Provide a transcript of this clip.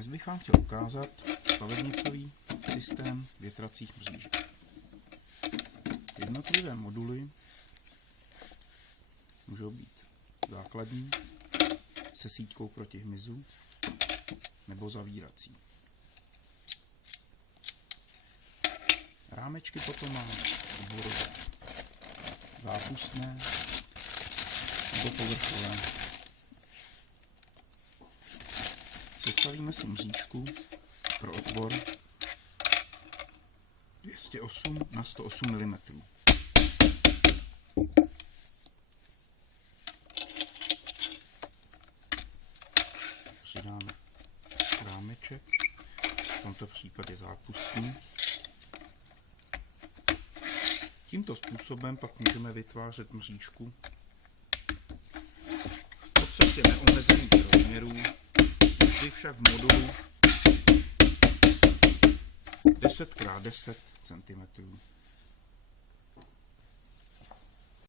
Dnes bych vám chtěl ukázat stavebnicový systém větracích mřížek. Jednotlivé moduly můžou být základní se sítkou proti hmyzu nebo zavírací. Rámečky potom má obvodové zápustné nebo povrchové. Sestavíme si mřížku pro otvor 208 na 108 mm. Přidáme rámeček, v tomto případě zápustný. Tímto způsobem pak můžeme vytvářet mřížku v podstatě neomezených rozměrů, vždy však v modulu 10 x 10 cm.